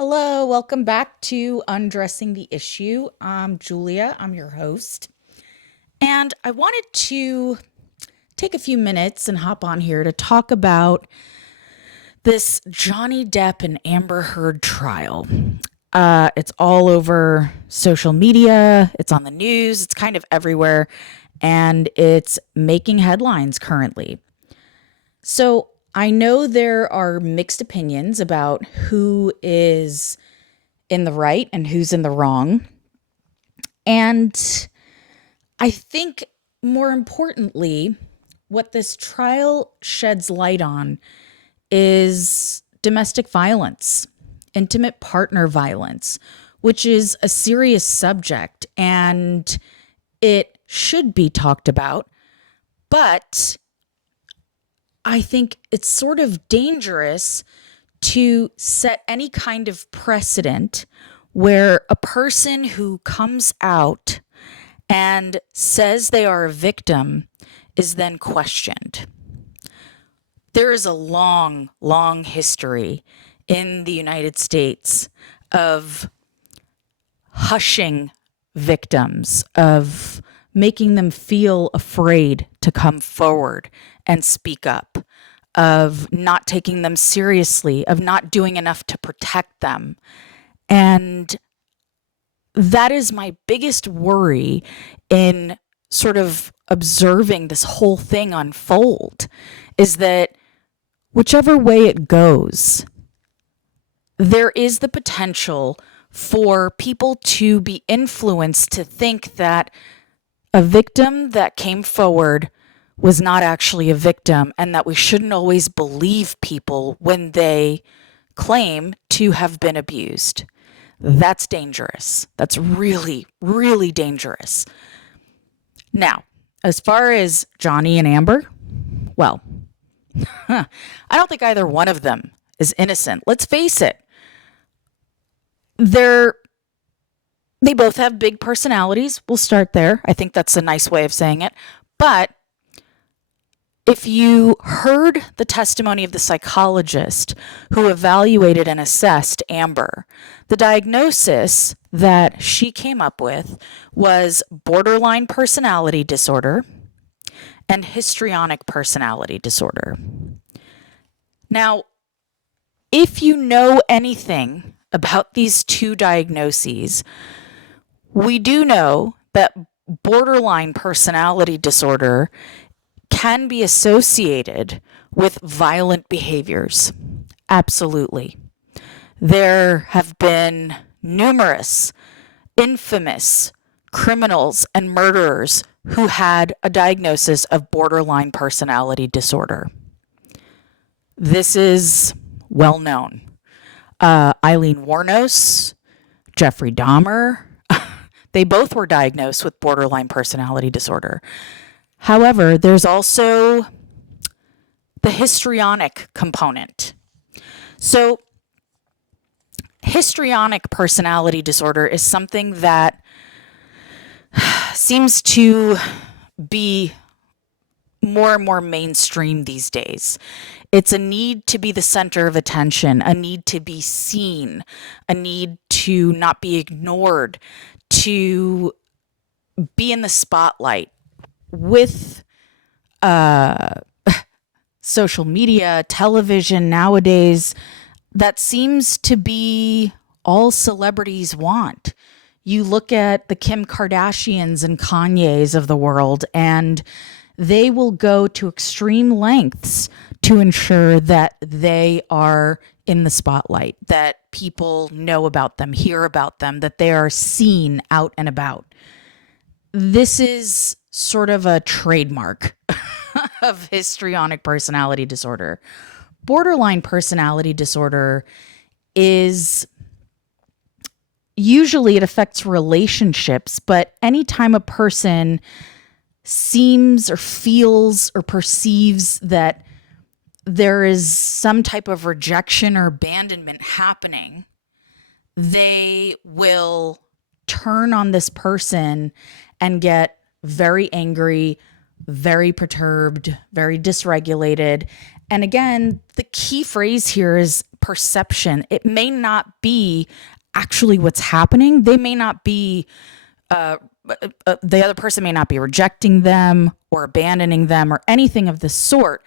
Hello, welcome back to Undressing the Issue. I'm Julia, I'm your host. And I wanted to take a few minutes and hop on here to talk about this Johnny Depp and Amber Heard trial. It's all over social media, it's on the news, it's kind of everywhere, and it's making headlines currently. So I know there are mixed opinions about who is in the right and who's in the wrong. And I think more importantly, what this trial sheds light on is domestic violence, intimate partner violence, which is a serious subject and it should be talked about. But I think it's sort of dangerous to set any kind of precedent where a person who comes out and says they are a victim is then questioned. There is a long, long history in the United States of hushing victims, of making them feel afraid to come forward and speak up, of not taking them seriously, of not doing enough to protect them. And that is my biggest worry in sort of observing this whole thing unfold, is that whichever way it goes, there is the potential for people to be influenced to think that a victim that came forward was not actually a victim and that we shouldn't always believe people when they claim to have been abused. That's dangerous. That's really, really dangerous. Now, as far as Johnny and Amber, well, I don't think either one of them is innocent. Let's face it. They both have big personalities. We'll start there. I think that's a nice way of saying it. But if you heard the testimony of the psychologist who evaluated and assessed Amber, the diagnosis that she came up with was borderline personality disorder and histrionic personality disorder. Now, if you know anything about these two diagnoses, we do know that borderline personality disorder can be associated with violent behaviors. Absolutely. There have been numerous infamous criminals and murderers who had a diagnosis of borderline personality disorder. This is well known. Eileen Wuornos, Jeffrey Dahmer, they both were diagnosed with borderline personality disorder. However, there's also the histrionic component. So, histrionic personality disorder is something that seems to be more and more mainstream these days. It's a need to be the center of attention, a need to be seen, a need to not be ignored, to be in the spotlight with social media, television nowadays. That seems to be all celebrities want. You look at the Kim Kardashians and Kanye's of the world, and they will go to extreme lengths to ensure that they are in the spotlight, that people know about them, hear about them, that they are seen out and about. This is sort of a trademark of histrionic personality disorder. Borderline personality disorder is usually it affects relationships, but anytime a person seems or feels or perceives that there is some type of rejection or abandonment happening, they will turn on this person and get very angry, very perturbed, very dysregulated. And again, the key phrase here is perception. It may not be actually what's happening. They may not be, the other person may not be rejecting them or abandoning them or anything of the sort.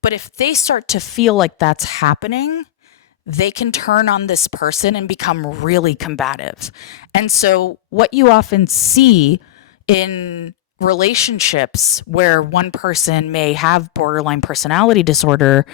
But if they start to feel like that's happening, they can turn on this person and become really combative. And so, what you often see in relationships where one person may have borderline personality disorder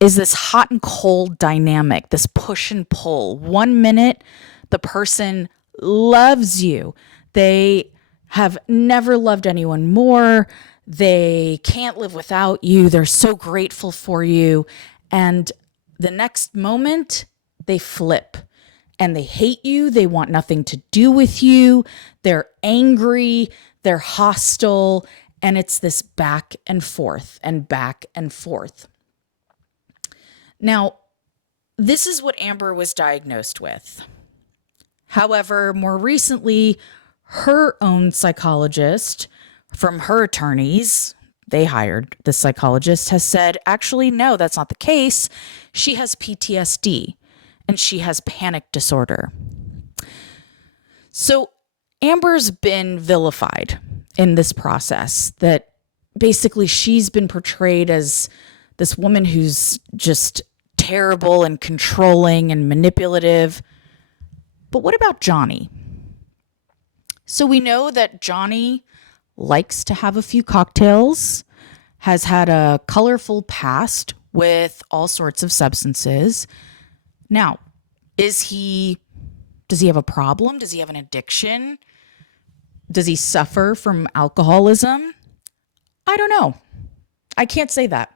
is this hot and cold dynamic, this push and pull. 1 minute, the person loves you. They have never loved anyone more. They can't live without you. They're so grateful for you. And the next moment, they flip and they hate you. They want nothing to do with you. They're angry. They're hostile. And it's this back and forth and back and forth. Now, this is what Amber was diagnosed with. However, more recently, her own psychologist from her attorneys, they hired the psychologist, has said, actually, no, that's not the case. She has PTSD and she has panic disorder. So Amber's been vilified in this process, that basically she's been portrayed as this woman who's just terrible and controlling and manipulative. But what about Johnny? So we know that Johnny likes to have a few cocktails, has had a colorful past with all sorts of substances. Now, does he have a problem? Does he have an addiction? Does he suffer from alcoholism? I don't know. I can't say that.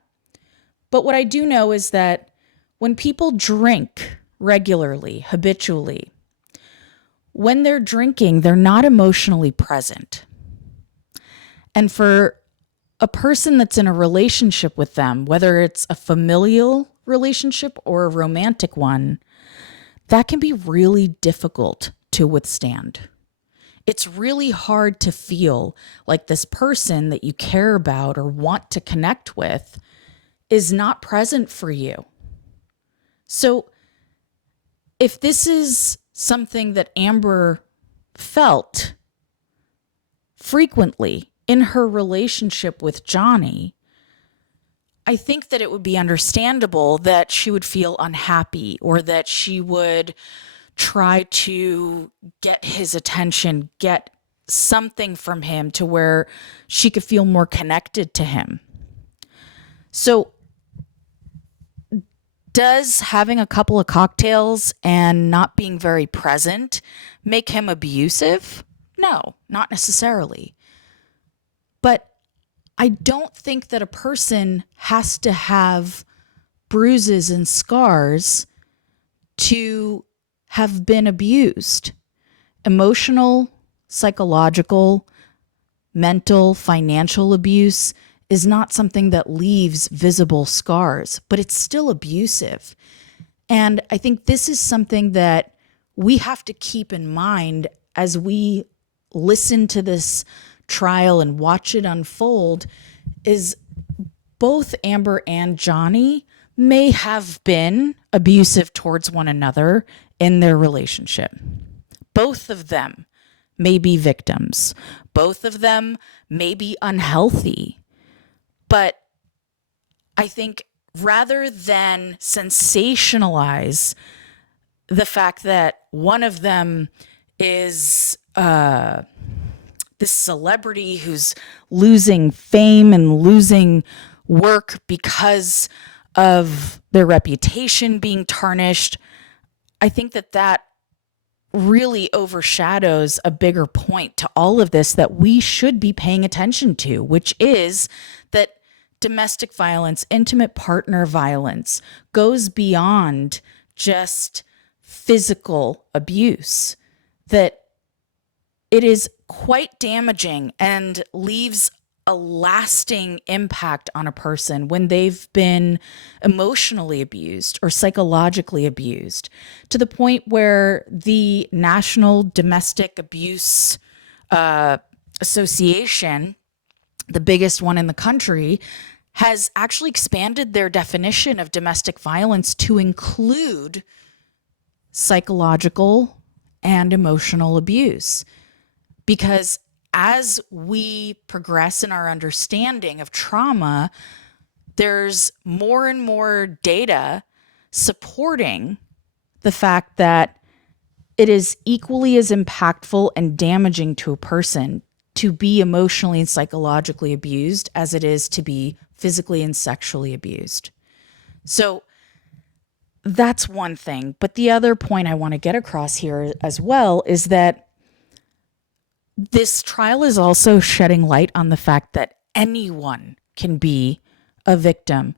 But what I do know is that when people drink regularly, habitually, when they're drinking, they're not emotionally present. And for a person that's in a relationship with them, whether it's a familial relationship or a romantic one, that can be really difficult to withstand. It's really hard to feel like this person that you care about or want to connect with is not present for you. So if this is something that Amber felt frequently in her relationship with Johnny, I think that it would be understandable that she would feel unhappy or that she would try to get his attention, get something from him to where she could feel more connected to him. So does having a couple of cocktails and not being very present make him abusive? No, not necessarily. But I don't think that a person has to have bruises and scars to have been abused. Emotional, psychological, mental, financial abuse is not something that leaves visible scars, but it's still abusive. And I think this is something that we have to keep in mind as we listen to this trial and watch it unfold, is both Amber and Johnny may have been abusive towards one another in their relationship. Both of them may be victims. Both of them may be unhealthy. But I think rather than sensationalize the fact that one of them is this celebrity who's losing fame and losing work because of their reputation being tarnished, I think that really overshadows a bigger point to all of this that we should be paying attention to, which is that domestic violence, intimate partner violence, goes beyond just physical abuse, that it is quite damaging and leaves a lasting impact on a person when they've been emotionally abused or psychologically abused, to the point where the National Domestic Abuse Association, the biggest one in the country, has actually expanded their definition of domestic violence to include psychological and emotional abuse. Because as we progress in our understanding of trauma, there's more and more data supporting the fact that it is equally as impactful and damaging to a person to be emotionally and psychologically abused as it is to be physically and sexually abused. So that's one thing. But the other point I want to get across here as well is that this trial is also shedding light on the fact that anyone can be a victim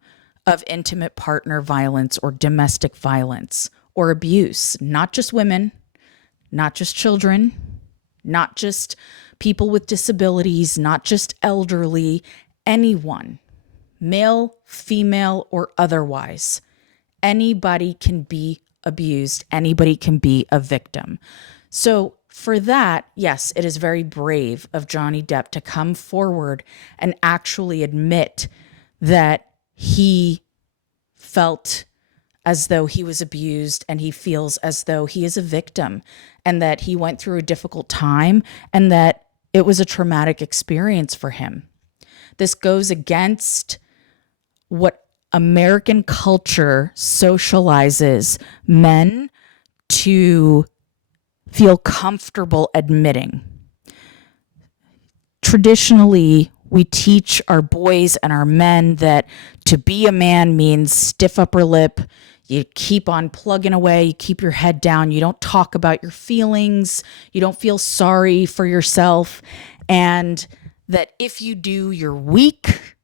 of intimate partner violence or domestic violence or abuse, not just women, not just children, not just people with disabilities, not just elderly, anyone, male, female, or otherwise. Anybody can be abused. Anybody can be a victim. So for that, yes, it is very brave of Johnny Depp to come forward and actually admit that he felt as though he was abused and he feels as though he is a victim and that he went through a difficult time and that it was a traumatic experience for him. This goes against what American culture socializes men to feel comfortable admitting. Traditionally, we teach our boys and our men that to be a man means stiff upper lip. You keep on plugging away. You keep your head down. You don't talk about your feelings. You don't feel sorry for yourself. And that if you do, you're weak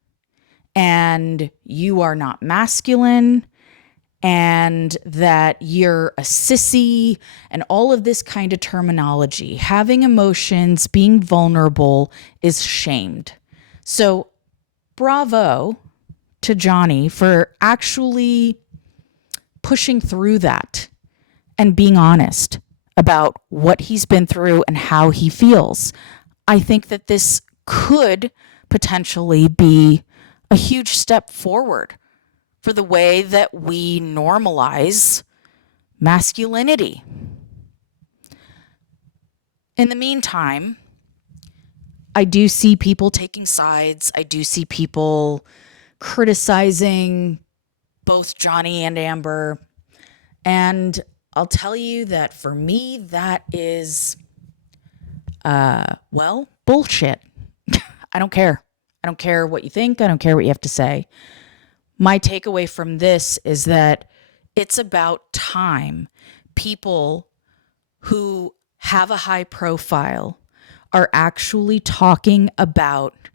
and you are not masculine and that you're a sissy and all of this kind of terminology. Having emotions, being vulnerable is shamed. So bravo to Johnny for actually pushing through that and being honest about what he's been through and how he feels. I think that this could potentially be a huge step forward for the way that we normalize masculinity. In the meantime, I do see people taking sides. I do see people criticizing both Johnny and Amber. And I'll tell you that for me, that is, bullshit. I don't care. I don't care what you think. I don't care what you have to say. My takeaway from this is that it's about time people who have a high profile are actually talking about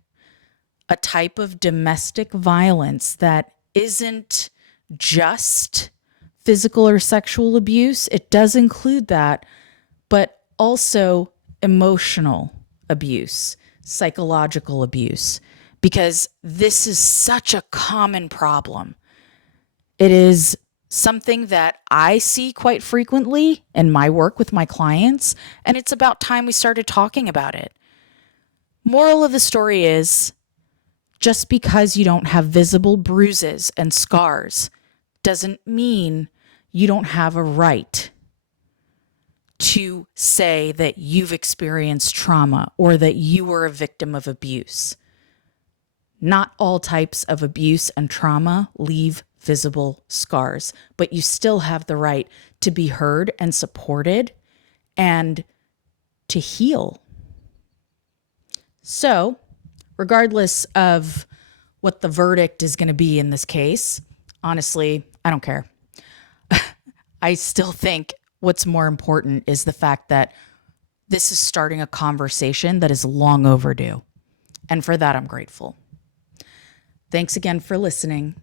a type of domestic violence that isn't just physical or sexual abuse. It does include that, but also emotional abuse, psychological abuse, because this is such a common problem. It is something that I see quite frequently in my work with my clients, and it's about time we started talking about it. Moral of the story is, just because you don't have visible bruises and scars doesn't mean you don't have a right to say that you've experienced trauma or that you were a victim of abuse. Not all types of abuse and trauma leave visible scars, but you still have the right to be heard and supported and to heal. So, regardless of what the verdict is going to be in this case, honestly, I don't care. I still think what's more important is the fact that this is starting a conversation that is long overdue. And for that, I'm grateful. Thanks again for listening,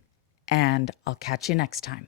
and I'll catch you next time.